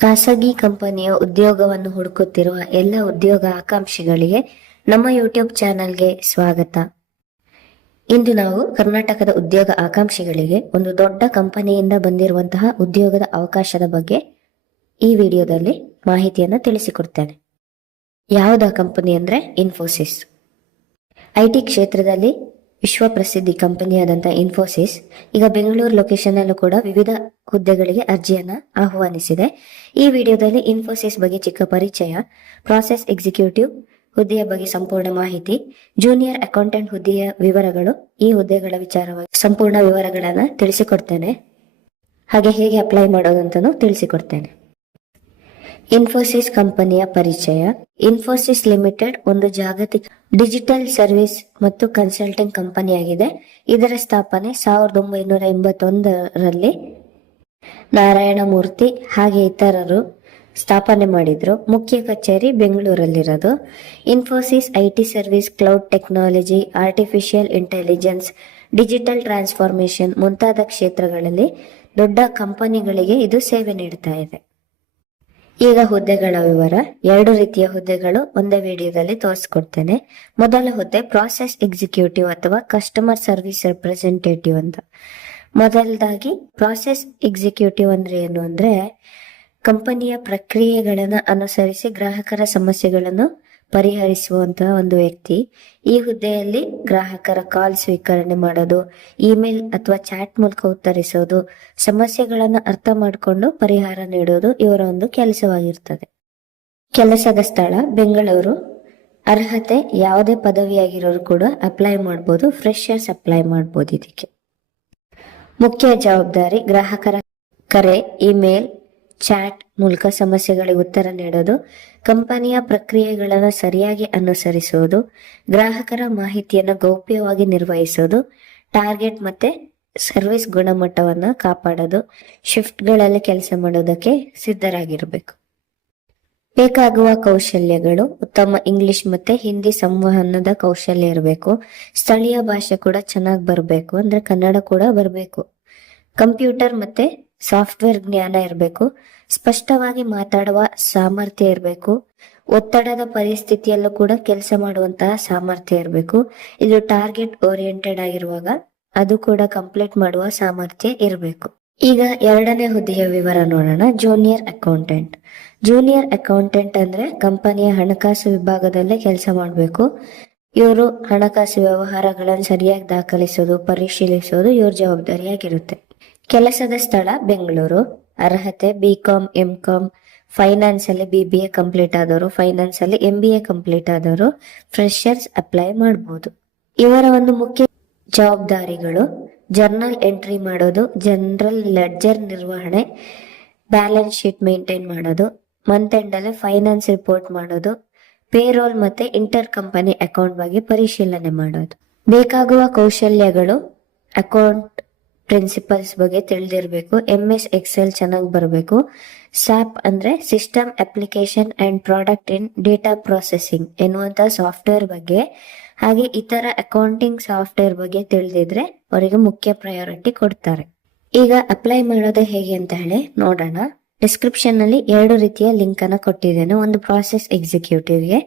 ಖಾಸಗಿ ಕಂಪನಿಯ ಉದ್ಯೋಗವನ್ನು ಹುಡುಕುತ್ತಿರುವ ಎಲ್ಲ ಉದ್ಯೋಗ ಆಕಾಂಕ್ಷಿಗಳಿಗೆ ನಮ್ಮ ಯೂಟ್ಯೂಬ್ ಚಾನೆಲ್ಗೆ ಸ್ವಾಗತ. ಇಂದು ನಾವು ಕರ್ನಾಟಕದ ಉದ್ಯೋಗ ಆಕಾಂಕ್ಷಿಗಳಿಗೆ ಒಂದು ದೊಡ್ಡ ಕಂಪನಿಯಿಂದ ಬಂದಿರುವಂತಹ ಉದ್ಯೋಗದ ಅವಕಾಶದ ಬಗ್ಗೆ ಈ ವಿಡಿಯೋದಲ್ಲಿ ಮಾಹಿತಿಯನ್ನು ತಿಳಿಸಿಕೊಡ್ತೇನೆ. ಯಾವುದ ಕಂಪನಿ ಅಂದ್ರೆ ಇನ್ಫೋಸಿಸ್? ಐ ಟಿ ಕ್ಷೇತ್ರದಲ್ಲಿ ವಿಶ್ವ ಪ್ರಸಿದ್ಧಿ ಕಂಪನಿಯಾದಂಥ ಇನ್ಫೋಸಿಸ್ ಈಗ ಬೆಂಗಳೂರು ಲೊಕೇಶನ್ ಅಲ್ಲೂ ಕೂಡ ವಿವಿಧ ಹುದ್ದೆಗಳಿಗೆ ಅರ್ಜಿಯನ್ನ ಆಹ್ವಾನಿಸಿದೆ. ಈ ವಿಡಿಯೋದಲ್ಲಿ ಇನ್ಫೋಸಿಸ್ ಬಗ್ಗೆ ಚಿಕ್ಕ ಪರಿಚಯ ಪ್ರಾಸೆಸ್ ಎಕ್ಸಿಕ್ಯೂಟಿವ್ ಹುದ್ದೆಯ ಬಗ್ಗೆ ಸಂಪೂರ್ಣ ಮಾಹಿತಿ ಜೂನಿಯರ್ ಅಕೌಂಟೆಂಟ್ ಹುದ್ದೆಯ ವಿವರಗಳು, ಈ ಹುದ್ದೆಗಳ ವಿಚಾರವಾಗಿ ಸಂಪೂರ್ಣ ವಿವರಗಳನ್ನ ತಿಳಿಸಿಕೊಡ್ತೇನೆ. ಹಾಗೆ ಹೇಗೆ ಅಪ್ಲೈ ಮಾಡೋದು ಅಂತಾನು ತಿಳಿಸಿಕೊಡ್ತೇನೆ. ಇನ್ಫೋಸಿಸ್ ಕಂಪನಿಯ ಪರಿಚಯ. ಇನ್ಫೋಸಿಸ್ ಲಿಮಿಟೆಡ್ ಒಂದು ಜಾಗತಿಕ ಡಿಜಿಟಲ್ ಸರ್ವಿಸ್ ಮತ್ತು ಕನ್ಸಲ್ಟಿಂಗ್ ಕಂಪನಿಯಾಗಿದೆ. ಇದರ ಸ್ಥಾಪನೆ ಸಾವಿರದ ಒಂಬೈನೂರ ಎಂಬತ್ತೊಂದರಲ್ಲಿ ನಾರಾಯಣ ಮೂರ್ತಿ ಹಾಗೆ ಇತರರು ಸ್ಥಾಪನೆ ಮಾಡಿದ್ರು. ಮುಖ್ಯ ಕಚೇರಿ ಬೆಂಗಳೂರಲ್ಲಿರೋದು. Infosys I T service, cloud technology, artificial intelligence, digital transformation ಮುಂತಾದ ಕ್ಷೇತ್ರಗಳಲ್ಲಿ ದೊಡ್ಡ ಕಂಪನಿಗಳಿಗೆ ಇದು ಸೇವೆ ನೀಡ್ತಾ ಇದೆ. ಈಗ ಹುದ್ದೆಗಳ ವಿವರ. ಎರಡು ರೀತಿಯ ಹುದ್ದೆಗಳು ಒಂದೇ ವಿಡಿಯೋದಲ್ಲಿ ತೋರಿಸ್ಕೊಡ್ತೇನೆ. ಮೊದಲ ಹುದ್ದೆ ಪ್ರಾಸೆಸ್ ಎಕ್ಸಿಕ್ಯೂಟಿವ್ ಅಥವಾ ಕಸ್ಟಮರ್ ಸರ್ವಿಸ್ ರೆಪ್ರೆಸೆಂಟೇಟಿವ್ ಅಂತ. ಮೊದಲದಾಗಿ ಪ್ರಾಸೆಸ್ ಎಕ್ಸಿಕ್ಯೂಟಿವ್ ಅಂದ್ರೆ ಏನು ಅಂದ್ರೆ, ಕಂಪನಿಯ ಪ್ರಕ್ರಿಯೆಗಳನ್ನು ಅನುಸರಿಸಿ ಗ್ರಾಹಕರ ಸಮಸ್ಯೆಗಳನ್ನು ಪರಿಹರಿಸುವಂತಹ ಒಂದು ವ್ಯಕ್ತಿ. ಈ ಹುದ್ದೆಯಲ್ಲಿ ಗ್ರಾಹಕರ ಕಾಲ್ ಸ್ವೀಕರಣೆ ಮಾಡೋದು, ಇಮೇಲ್ ಅಥವಾ ಚಾಟ್ ಮೂಲಕ ಉತ್ತರಿಸೋದು, ಸಮಸ್ಯೆಗಳನ್ನು ಅರ್ಥ ಮಾಡಿಕೊಂಡು ಪರಿಹಾರ ನೀಡೋದು ಇವರ ಒಂದು ಕೆಲಸವಾಗಿರ್ತದೆ. ಕೆಲಸದ ಸ್ಥಳ, ಬೆಂಗಳೂರು. ಅರ್ಹತೆ ಯಾವುದೇ ಪದವಿಯಾಗಿರೋರು ಕೂಡ ಅಪ್ಲೈ ಮಾಡ್ಬೋದು ಫ್ರೆಶರ್ಸ್ ಅಪ್ಲೈ ಮಾಡ್ಬೋದು ಇದಕ್ಕೆ. ಮುಖ್ಯ ಜವಾಬ್ದಾರಿ ಗ್ರಾಹಕರ ಕರೆ, ಇಮೇಲ್ ಚಾಟ್ ಮೂಲಕ ಸಮಸ್ಯೆಗಳಿಗೆ ಉತ್ತರ ನೀಡೋದು, ಕಂಪನಿಯ ಪ್ರಕ್ರಿಯೆಗಳನ್ನು ಸರಿಯಾಗಿ ಅನುಸರಿಸುವುದು ಗ್ರಾಹಕರ ಮಾಹಿತಿಯನ್ನು ಗೌಪ್ಯವಾಗಿ ನಿರ್ವಹಿಸೋದು, ಟಾರ್ಗೆಟ್ ಮತ್ತೆ ಸರ್ವಿಸ್ ಗುಣಮಟ್ಟವನ್ನು ಕಾಪಾಡೋದು, ಶಿಫ್ಟ್ಗಳಲ್ಲಿ ಕೆಲಸ ಮಾಡೋದಕ್ಕೆ ಸಿದ್ಧರಾಗಿರಬೇಕು. ಬೇಕಾಗುವ ಕೌಶಲ್ಯಗಳು, ಉತ್ತಮ ಇಂಗ್ಲಿಷ್ ಮತ್ತೆ ಹಿಂದಿ ಸಂವಹನದ ಕೌಶಲ್ಯ ಇರಬೇಕು. ಸ್ಥಳೀಯ ಭಾಷೆ ಕೂಡ ಚೆನ್ನಾಗಿ ಬರಬೇಕು, ಅಂದ್ರೆ ಕನ್ನಡ ಕೂಡ ಬರಬೇಕು. ಕಂಪ್ಯೂಟರ್ ಮತ್ತೆ ಸಾಫ್ಟ್ವೇರ್ ಜ್ಞಾನ ಇರಬೇಕು, ಸ್ಪಷ್ಟವಾಗಿ ಮಾತಾಡುವ ಸಾಮರ್ಥ್ಯ ಇರಬೇಕು, ಒತ್ತಡದ ಪರಿಸ್ಥಿತಿಯಲ್ಲೂ ಕೂಡ ಕೆಲಸ ಮಾಡುವಂತಹ ಸಾಮರ್ಥ್ಯ ಇರಬೇಕು. ಇದು ಟಾರ್ಗೆಟ್ ಓರಿಯೆಂಟೆಡ್ ಆಗಿರುವಾಗ ಅದು ಕೂಡ ಕಂಪ್ಲೀಟ್ ಮಾಡುವ ಸಾಮರ್ಥ್ಯ ಇರಬೇಕು. ಈಗ ಎರಡನೇ ಹುದ್ದೆಯ ವಿವರ ನೋಡೋಣ. ಜೂನಿಯರ್ ಅಕೌಂಟೆಂಟ್ ಜೂನಿಯರ್ ಅಕೌಂಟೆಂಟ್ ಅಂದ್ರೆ ಕಂಪನಿಯ ಹಣಕಾಸು ವಿಭಾಗದಲ್ಲೇ ಕೆಲಸ ಮಾಡಬೇಕು. ಇವರು ಹಣಕಾಸು ವ್ಯವಹಾರಗಳನ್ನು ಸರಿಯಾಗಿ ದಾಖಲಿಸೋದು, ಪರಿಶೀಲಿಸೋದು, ಇವ್ರ ಜವಾಬ್ದಾರಿಯಾಗಿರುತ್ತೆ. ಕೆಲಸದ ಸ್ಥಳ ಬೆಂಗಳೂರು. ಅರ್ಹತೆ B com M com finance ಅಲ್ಲಿ ಬಿ ಬಿ ಎ ಕಂಪ್ಲೀಟ್ ಆದವರು ಫೈನಾನ್ಸ್ ಅಲ್ಲಿ ಎಂ ಬಿ ಎ ಕಂಪ್ಲೀಟ್ ಆದವರು ಫ್ರೆಶರ್ಸ್ ಅಪ್ಲೈ ಮಾಡಬಹುದು ಇವರ ಒಂದು ಮುಖ್ಯ ಜವಾಬ್ದಾರಿಗಳು ಜರ್ನಲ್ ಎಂಟ್ರಿ ಮಾಡೋದು ಜನರಲ್ ಲೆಡ್ಜರ್ ನಿರ್ವಹಣೆ ಬ್ಯಾಲೆನ್ಸ್ ಶೀಟ್ ಮೇಂಟೈನ್ ಮಾಡೋದು ಮಂತ್ ಎಂಡ್ ಅಲ್ಲಿ ಫೈನಾನ್ಸ್ ರಿಪೋರ್ಟ್ ಮಾಡೋದು ಪೇರೋಲ್ ಮತ್ತೆ ಇಂಟರ್ ಕಂಪನಿ ಅಕೌಂಟ್ ಬಗ್ಗೆ ಪರಿಶೀಲನೆ ಮಾಡೋದು. ಬೇಕಾಗುವ ಕೌಶಲ್ಯಗಳು ಅಕೌಂಟ್ ಪ್ರಿನ್ಸಿಪಲ್ಸ್ ಬಗ್ಗೆ ತಿಳಿದಿರಬೇಕು. ಎಂ ಎಸ್ ಎಕ್ಸೆಲ್ ಚೆನ್ನಾಗಿ ಬರಬೇಕು. ಸ್ಯಾಪ್ ಅಂದ್ರೆ system application and product in data processing ಎನ್ನುವಂಥ ಸಾಫ್ಟ್ವೇರ್ ಬಗ್ಗೆ. ಹಾಗೆ ಇತರ ಅಕೌಂಟಿಂಗ್ ಸಾಫ್ಟ್ವೇರ್ ಬಗ್ಗೆ ತಿಳಿದಿದ್ರೆ ಅವರಿಗೆ ಮುಖ್ಯ ಪ್ರಯಾರಿಟಿ ಕೊಡ್ತಾರೆ. ಈಗ ಅಪ್ಲೈ ಮಾಡೋದು ಹೇಗೆ ಅಂತ ಹೇಳಿ ನೋಡೋಣ. ಡಿಸ್ಕ್ರಿಪ್ಷನ್ನಲ್ಲಿ ಎರಡು ರೀತಿಯ ಲಿಂಕ್ ಅನ್ನ ಕೊಟ್ಟಿದ್ದೇನೆ. ಒಂದು ಪ್ರಾಸೆಸ್ ಎಕ್ಸಿಕ್ಯೂಟಿವ್ಗೆ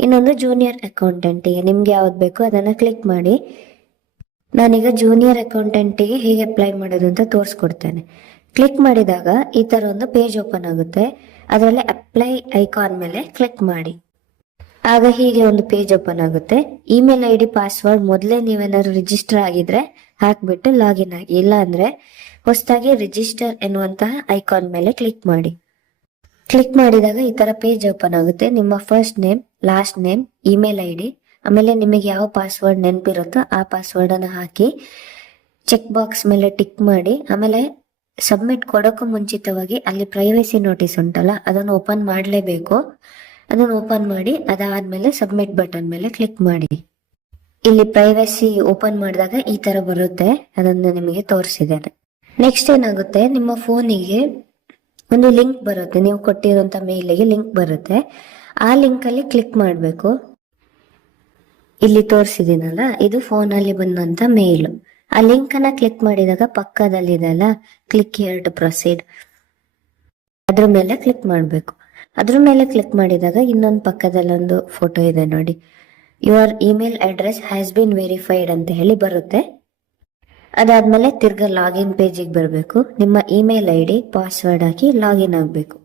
ಇನ್ನೊಂದು ಜೂನಿಯರ್ ಅಕೌಂಟೆಂಟ್ಗೆ ನಿಮ್ಗೆ ಯಾವ್ದು ಬೇಕೋ ಅದನ್ನ ಕ್ಲಿಕ್ ಮಾಡಿ. ನಾನೀಗ ಜೂನಿಯರ್ ಅಕೌಂಟೆಂಟಿಗೆ ಹೇಗೆ ಅಪ್ಲೈ ಮಾಡೋದು ಅಂತ ತೋರಿಸ್ಕೊಡ್ತೇನೆ. ಕ್ಲಿಕ್ ಮಾಡಿದಾಗ ಈ ಥರ ಒಂದು ಪೇಜ್ ಓಪನ್ ಆಗುತ್ತೆ. ಅದರಲ್ಲಿ ಅಪ್ಲೈ ಐಕಾನ್ ಮೇಲೆ ಕ್ಲಿಕ್ ಮಾಡಿ. ಆಗ ಹೀಗೆ ಒಂದು ಪೇಜ್ ಓಪನ್ ಆಗುತ್ತೆ. ಇಮೇಲ್ ಐ ಡಿ ಪಾಸ್ವರ್ಡ್ ಮೊದಲೇ ನೀವೇನಾದ್ರು ರಿಜಿಸ್ಟರ್ ಆಗಿದ್ರೆ ಹಾಕ್ಬಿಟ್ಟು ಲಾಗಿನ್ ಆಗಿ. ಇಲ್ಲ ಅಂದ್ರೆ ಹೊಸದಾಗಿ ರಿಜಿಸ್ಟರ್ ಎನ್ನುವಂತಹ ಐಕಾನ್ ಮೇಲೆ ಕ್ಲಿಕ್ ಮಾಡಿ. ಕ್ಲಿಕ್ ಮಾಡಿದಾಗ ಈ ತರ ಪೇಜ್ ಓಪನ್ ಆಗುತ್ತೆ. ನಿಮ್ಮ first name last name email I D ಆಮೇಲೆ ನಿಮಗೆ ಯಾವ ಪಾಸ್ವರ್ಡ್ ನೆನಪಿರುತ್ತೋ ಆ ಪಾಸ್ವರ್ಡ್ ಅನ್ನು ಹಾಕಿ ಚೆಕ್ ಬಾಕ್ಸ್ ಮೇಲೆ ಟಿಕ್ ಮಾಡಿ, ಆಮೇಲೆ ಸಬ್ಮಿಟ್ ಕೊಡೋಕ್ಕೂ ಮುಂಚಿತವಾಗಿ ಅಲ್ಲಿ ಪ್ರೈವಸಿ ನೋಟಿಸ್ ಉಂಟಲ್ಲ, ಅದನ್ನು ಓಪನ್ ಮಾಡಲೇಬೇಕು. ಅದನ್ನು ಓಪನ್ ಮಾಡಿ, ಅದಾದ್ಮೇಲೆ ಸಬ್ಮಿಟ್ ಬಟನ್ ಮೇಲೆ ಕ್ಲಿಕ್ ಮಾಡಿ. ಇಲ್ಲಿ ಪ್ರೈವಸಿ ಓಪನ್ ಮಾಡಿದಾಗ ಈ ತರ ಬರುತ್ತೆ, ಅದನ್ನು ನಿಮಗೆ ತೋರಿಸಿದ್ದೇನೆ ನೆಕ್ಸ್ಟ್ ಏನಾಗುತ್ತೆ, ನಿಮ್ಮ ಫೋನಿಗೆ ಒಂದು ಲಿಂಕ್ ಬರುತ್ತೆ, ನೀವು ಕೊಟ್ಟಿರುವಂತ ಮೇಲಿಗೆ ಲಿಂಕ್ ಬರುತ್ತೆ. ಆ ಲಿಂಕ್ ಅಲ್ಲಿ ಕ್ಲಿಕ್ ಮಾಡಬೇಕು. ಇಲ್ಲಿ ತೋರಿಸಿದೀನಲ್ಲ ಇದು ಫೋನ್ ಅಲ್ಲಿ ಬಂದಂತ ಮೇಲ್. ಆ ಲಿಂಕ್ ಅನ್ನ ಕ್ಲಿಕ್ ಮಾಡಿದಾಗ ಪಕ್ಕದಲ್ಲಿದೆಲ್ಲ ಕ್ಲಿಕ್ ಹಿಯರ್ ಟು ಪ್ರೊಸೀಡ್ ಅದ್ರ ಮೇಲೆ ಕ್ಲಿಕ್ ಮಾಡಬೇಕು. ಅದ್ರ ಮೇಲೆ ಕ್ಲಿಕ್ ಮಾಡಿದಾಗ ಇನ್ನೊಂದು ಪಕ್ಕದಲ್ಲೊಂದು ಫೋಟೋ ಇದೆ ನೋಡಿ. Your email address has been verified ಅಂತ ಹೇಳಿ ಬರುತ್ತೆ. ಅದಾದ್ಮೇಲೆ ತಿರ್ಗಾ ಲಾಗಿನ್ ಪೇಜಿಗೆ ಬರಬೇಕು. ನಿಮ್ಮ ಇಮೇಲ್ ಐ ಡಿ ಪಾಸ್ವರ್ಡ್ ಹಾಕಿ ಲಾಗಿನ್ ಆಗಬೇಕು.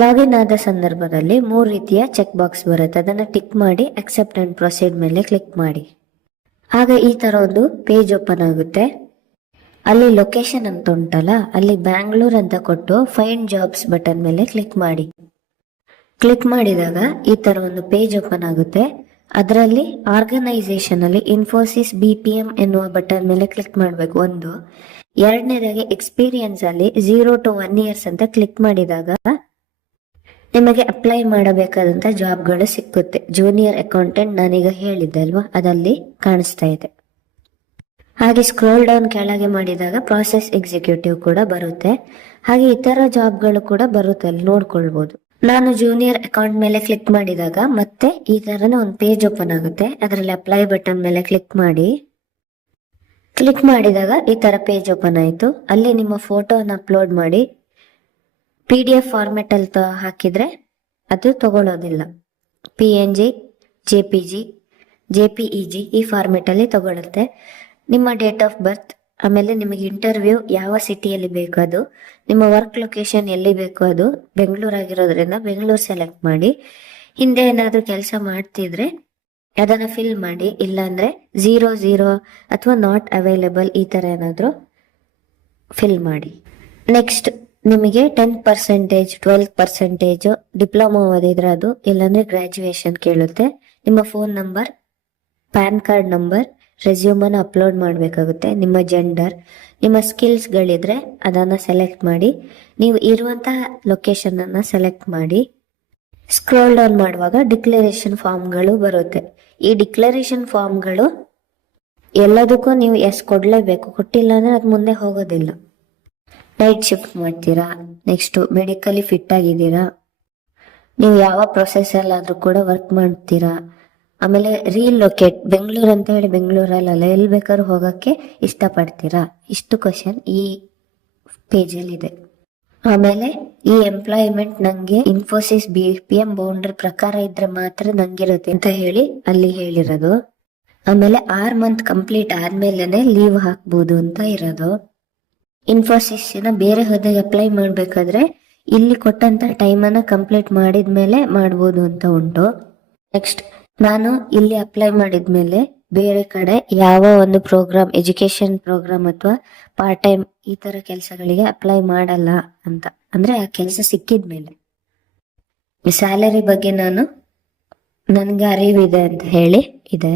ಲಾಗಿನ್ ಆದ ಸಂದರ್ಭದಲ್ಲಿ ಮೂರು ರೀತಿಯ ಚೆಕ್ ಬಾಕ್ಸ್ ಬರುತ್ತೆ. ಅದನ್ನು ಟಿಕ್ ಮಾಡಿ ಅಕ್ಸೆಪ್ಟ್ ಅಂಡ್ ಪ್ರೊಸೀಡ್ ಮೇಲೆ ಕ್ಲಿಕ್ ಮಾಡಿ. ಆಗ ಈ ತರ ಒಂದು ಪೇಜ್ ಓಪನ್ ಆಗುತ್ತೆ. ಅಲ್ಲಿ ಲೊಕೇಶನ್ ಅಂತ ಉಂಟಲ್ಲ, ಅಲ್ಲಿ ಬ್ಯಾಂಗ್ಳೂರ್ ಅಂತ ಕೊಟ್ಟು ಫೈಂಡ್ ಜಾಬ್ಸ್ ಬಟನ್ ಮೇಲೆ ಕ್ಲಿಕ್ ಮಾಡಿ. ಕ್ಲಿಕ್ ಮಾಡಿದಾಗ ಈ ತರ ಒಂದು ಪೇಜ್ ಓಪನ್ ಆಗುತ್ತೆ. ಅದರಲ್ಲಿ ಆರ್ಗನೈಸೇಷನ್ ಅಲ್ಲಿ ಇನ್ಫೋಸಿಸ್ ಬಿ ಪಿ ಎಂ ಎನ್ನುವ ಬಟನ್ ಮೇಲೆ ಕ್ಲಿಕ್ ಮಾಡಬೇಕು ಒಂದು. ಎರಡನೇದಾಗಿ ಎಕ್ಸ್ಪೀರಿಯನ್ಸ್ ಅಲ್ಲಿ ಜೀರೋ ಟು ಒನ್ ಇಯರ್ಸ್ ಅಂತ ಕ್ಲಿಕ್ ಮಾಡಿದಾಗ ನಿಮಗೆ ಅಪ್ಲೈ ಮಾಡಬೇಕಾದಂತ ಜಾಬ್ಗಳು ಸಿಕ್ಕುತ್ತೆ. ಜೂನಿಯರ್ ಅಕೌಂಟೆಂಟ್ ನಾನೀಗ ಹೇಳಿದ್ದೆ ಅಲ್ವಾ ಅದಲ್ಲಿ ಕಾಣಿಸ್ತಾ ಇದೆ. ಹಾಗೆ ಸ್ಕ್ರೋಲ್ ಡೌನ್ ಕೆಳಗೆ ಮಾಡಿದಾಗ ಪ್ರಾಸೆಸ್ ಎಕ್ಸಿಕ್ಯೂಟಿವ್ ಕೂಡ ಬರುತ್ತೆ. ಹಾಗೆ ಇತರ ಜಾಬ್ಗಳು ಕೂಡ ಬರುತ್ತೆ ಅಲ್ಲಿ ನೋಡ್ಕೊಳ್ಬಹುದು ನಾನು ಜೂನಿಯರ್ ಅಕೌಂಟ್ ಮೇಲೆ ಕ್ಲಿಕ್ ಮಾಡಿದಾಗ ಮತ್ತೆ ಈ ತರನೇ ಒಂದು ಪೇಜ್ ಓಪನ್ ಆಗುತ್ತೆ. ಅದರಲ್ಲಿ ಅಪ್ಲೈ ಬಟನ್ ಮೇಲೆ ಕ್ಲಿಕ್ ಮಾಡಿ. ಕ್ಲಿಕ್ ಮಾಡಿದಾಗ ಈ ತರ ಪೇಜ್ ಓಪನ್ ಆಯಿತು. ಅಲ್ಲಿ ನಿಮ್ಮ ಫೋಟೋನ ಅಪ್ಲೋಡ್ ಮಾಡಿ. ಪಿ ಡಿ ಎಫ್ ಫಾರ್ಮೆಟ್ ಅಲ್ಲಿ ಹಾಕಿದ್ರೆ ಅದು ತಗೊಳ್ಳೋದಿಲ್ಲ P N G J P G J P E G ಈ ಫಾರ್ಮೆಟ್ ಅಲ್ಲಿ ತಗೊಳುತ್ತೆ. ನಿಮ್ಮ ಡೇಟ್ ಆಫ್ ಬರ್ತ್ ಆಮೇಲೆ ನಿಮಗೆ ಇಂಟರ್ವ್ಯೂ ಯಾವ ಸಿಟಿಯಲ್ಲಿ ಬೇಕು ಅದು, ನಿಮ್ಮ ವರ್ಕ್ ಲೊಕೇಶನ್ ಎಲ್ಲಿ ಬೇಕು ಅದು ಬೆಂಗಳೂರು ಆಗಿರೋದ್ರಿಂದ ಬೆಂಗಳೂರು ಸೆಲೆಕ್ಟ್ ಮಾಡಿ. ಹಿಂದೆ ಏನಾದರೂ ಕೆಲಸ ಮಾಡ್ತಿದ್ರೆ ಅದನ್ನ ಫಿಲ್ ಮಾಡಿ, ಇಲ್ಲಾಂದ್ರೆ ಝೀರೋ ಝೀರೋ ಅಥವಾ ನಾಟ್ ಅವೈಲೇಬಲ್ ಈ ತರ ಏನಾದರೂ ಫಿಲ್ ಮಾಡಿ. ನೆಕ್ಸ್ಟ್ ನಿಮಗೆ ten percentage twelve percentage diploma ಓದಿದ್ರೆ ಅದು, ಇಲ್ಲಾಂದ್ರೆ ಗ್ರಾಜುಯೇಷನ್ ಕೇಳುತ್ತೆ. ನಿಮ್ಮ phone number PAN card number ರೆಸ್ಯೂಮನ್ನು upload ಮಾಡಬೇಕಾಗುತ್ತೆ. ನಿಮ್ಮ ಜೆಂಡರ್ ನಿಮ್ಮ ಸ್ಕಿಲ್ಸ್ಗಳಿದ್ರೆ ಅದನ್ನು ಸೆಲೆಕ್ಟ್ ಮಾಡಿ. ನೀವು ಇರುವಂತಹ ಲೊಕೇಶನನ್ನು ಸೆಲೆಕ್ಟ್ ಮಾಡಿ. ಸ್ಕ್ರೋಲ್ ಡೌನ್ ಮಾಡುವಾಗ ಡಿಕ್ಲರೇಷನ್ ಫಾರ್ಮ್ಗಳು ಬರುತ್ತೆ. ಈ ಡಿಕ್ಲರೇಷನ್ ಫಾರ್ಮ್ಗಳು ಎಲ್ಲದಕ್ಕೂ ನೀವು ಎಸ್ ಕೊಡಲೇಬೇಕು. ಕೊಟ್ಟಿಲ್ಲ ಅಂದ್ರೆ ಅದು ಮುಂದೆ ಹೋಗೋದಿಲ್ಲ. ನೈಟ್ ಶಿಫ್ಟ್ ಮಾಡ್ತೀರಾ? ನೆಕ್ಸ್ಟ್ ಮೆಡಿಕಲಿ ಫಿಟ್ ಆಗಿದ್ದೀರಾ? ನೀವು ಯಾವ ಪ್ರೊಸೆಸ್ ಅಲ್ಲಾದ್ರೂ ಕೂಡ ವರ್ಕ್ ಮಾಡ್ತೀರಾ? ಆಮೇಲೆ ರೀಲೊಕೇಟ್ ಬೆಂಗಳೂರು ಅಂತ ಹೇಳಿ ಬೆಂಗಳೂರಲ್ಲ ಎಲ್ಲಿ ಬೇಕಾದ್ರೂ ಹೋಗಕ್ಕೆ ಇಷ್ಟಪಡ್ತೀರಾ? ಇಷ್ಟು ಕ್ವಶನ್ ಈ ಪೇಜಲ್ಲಿ ಇದೆ ಆಮೇಲೆ ಈ ಎಂಪ್ಲಾಯ್ಮೆಂಟ್ ನಂಗೆ Infosys B P M boundary ಪ್ರಕಾರ ಇದ್ರೆ ಮಾತ್ರ ನಂಗಿರುತ್ತೆ ಅಂತ ಹೇಳಿ ಅಲ್ಲಿ ಹೇಳಿರೋದು. ಆಮೇಲೆ ಆರ್ ಮಂತ್ ಕಂಪ್ಲೀಟ್ ಆದ್ಮೇಲೆನೆ ಲೀವ್ ಹಾಕ್ಬೋದು ಅಂತ ಇರೋದು. ಇನ್ಫೋಸಿಸ್ನ ಬೇರೆ ಹುದ್ದೆಗೆ ಅಪ್ಲೈ ಮಾಡಬೇಕಾದ್ರೆ ಇಲ್ಲಿ ಕೊಟ್ಟಂತ ಟೈಮನ್ನ ಕಂಪ್ಲೀಟ್ ಮಾಡಿದ್ಮೇಲೆ ಮಾಡ್ಬೋದು ಅಂತ ಉಂಟು. ನೆಕ್ಸ್ಟ್ ನಾನು ಇಲ್ಲಿ ಅಪ್ಲೈ ಮಾಡಿದ್ಮೇಲೆ ಬೇರೆ ಕಡೆ ಯಾವ ಒಂದು ಪ್ರೋಗ್ರಾಮ್ ಎಜುಕೇಶನ್ ಪ್ರೋಗ್ರಾಮ್ ಅಥವಾ ಪಾರ್ಟ್ ಟೈಮ್ ಈ ತರ ಕೆಲಸಗಳಿಗೆ ಅಪ್ಲೈ ಮಾಡಲ್ಲ ಅಂತ. ಅಂದ್ರೆ ಆ ಕೆಲಸ ಸಿಕ್ಕಿದ ಮೇಲೆ ಸ್ಯಾಲರಿ ಬಗ್ಗೆ ನಾನು ನನ್ಗೆ ಅರಿವಿದೆ ಅಂತ ಹೇಳಿ ಇದೆ.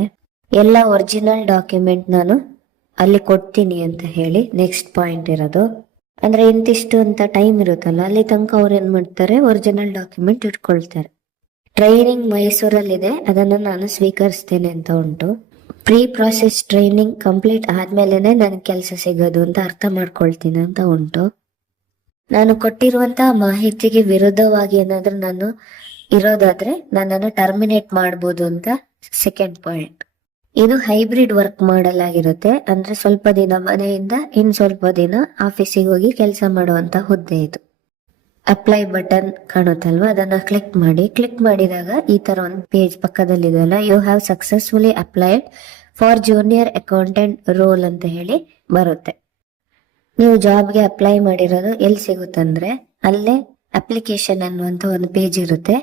ಎಲ್ಲ ಒರಿಜಿನಲ್ ಡಾಕ್ಯುಮೆಂಟ್ ನಾನು ಅಲ್ಲಿ ಕೊಡ್ತೀನಿ ಅಂತ ಹೇಳಿ ನೆಕ್ಸ್ಟ್ ಪಾಯಿಂಟ್ ಇರೋದು. ಅಂದ್ರೆ ಇಂತಿಷ್ಟು ಅಂತ ಟೈಮ್ ಇರುತ್ತಲ್ಲ, ಅಲ್ಲಿ ತನಕ ಅವ್ರು ಏನ್ ಮಾಡ್ತಾರೆ ಒರಿಜಿನಲ್ ಡಾಕ್ಯುಮೆಂಟ್ ಇಟ್ಕೊಳ್ತಾರೆ. ಟ್ರೈನಿಂಗ್ ಮೈಸೂರಲ್ಲಿದೆ, ಅದನ್ನು ನಾನು ಸ್ವೀಕರಿಸ್ತೇನೆ ಅಂತ ಉಂಟು. ಪ್ರೀ ಪ್ರಾಸೆಸ್ ಟ್ರೈನಿಂಗ್ ಕಂಪ್ಲೀಟ್ ಆದ್ಮೇಲೆನೆ ನನಗೆ ಕೆಲಸ ಸಿಗೋದು ಅಂತ ಅರ್ಥ ಮಾಡ್ಕೊಳ್ತೀನಿ ಅಂತ ಉಂಟು. ನಾನು ಕೊಟ್ಟಿರುವಂತ ಮಾಹಿತಿಗೆ ವಿರುದ್ಧವಾಗಿ ಏನಾದ್ರೂ ನಾನು ಇರೋದಾದ್ರೆ, ನನ್ನನ್ನು ಟರ್ಮಿನೇಟ್ ಮಾಡ್ಬೋದು ಅಂತ ಸೆಕೆಂಡ್ ಪಾಯಿಂಟ್ ಇದು ಹೈಬ್ರಿಡ್ ವರ್ಕ್ ಮಾಡಲ್ ಆಗಿರುತ್ತೆ ಅಂದ್ರೆ ಸ್ವಲ್ಪ ದಿನ ಮನೆಯಿಂದ ಇನ್ ಸ್ವಲ್ಪ ದಿನ ಆಫೀಸಿಗೆ ಹೋಗಿ ಕೆಲಸ ಮಾಡುವಂತ ಹುದ್ದೆ ಇದು. ಅಪ್ಲೈ ಬಟನ್ ಕಾಣುತ್ತಲ್ವಾ? ಅದನ್ನ ಕ್ಲಿಕ್ ಮಾಡಿ. ಕ್ಲಿಕ್ ಮಾಡಿದಾಗ ಈ ತರ ಒಂದು page ಪಕ್ಕದಲ್ಲಿದೆಯಲ್ಲ? You have successfully applied for junior accountant role ಅಂತ ಹೇಳಿ ಬರುತ್ತೆ. ನೀವು ಜಾಬ್ಗೆ ಅಪ್ಲೈ ಮಾಡಿರೋದು ಎಲ್ಲಿ ಸಿಗುತ್ತಂದ್ರೆ ಅಲ್ಲೇ ಅಪ್ಲಿಕೇಶನ್ ಅನ್ನುವಂತ ಒಂದು ಪೇಜ್ ಇರುತ್ತೆ.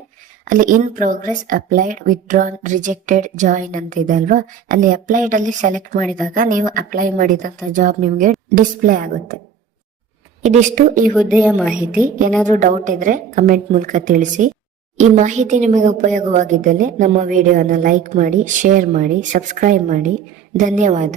ಅಲ್ಲಿ in progress applied withdrawn rejected join ಅಂತ ಇದೆ ಅಲ್ವಾ? ಅಲ್ಲಿ ಅಪ್ಲೈಡ್ ಅಲ್ಲಿ ಸೆಲೆಕ್ಟ್ ಮಾಡಿದಾಗ ನೀವು ಅಪ್ಲೈ ಮಾಡಿದಂತ ಜಾಬ್ ನಿಮ್ಗೆ ಡಿಸ್ಪ್ಲೇ ಆಗುತ್ತೆ. ಇದಿಷ್ಟು ಈ ಹುದ್ದೆಯ ಮಾಹಿತಿ. ಏನಾದರೂ ಡೌಟ್ ಇದ್ರೆ ಕಮೆಂಟ್ ಮೂಲಕ ತಿಳಿಸಿ. ಈ ಮಾಹಿತಿ ನಿಮಗೆ ಉಪಯೋಗವಾಗಿದ್ದಲ್ಲಿ ನಮ್ಮ ವಿಡಿಯೋನ ಲೈಕ್ ಮಾಡಿ ಶೇರ್ ಮಾಡಿ ಸಬ್ಸ್ಕ್ರೈಬ್ ಮಾಡಿ. ಧನ್ಯವಾದ.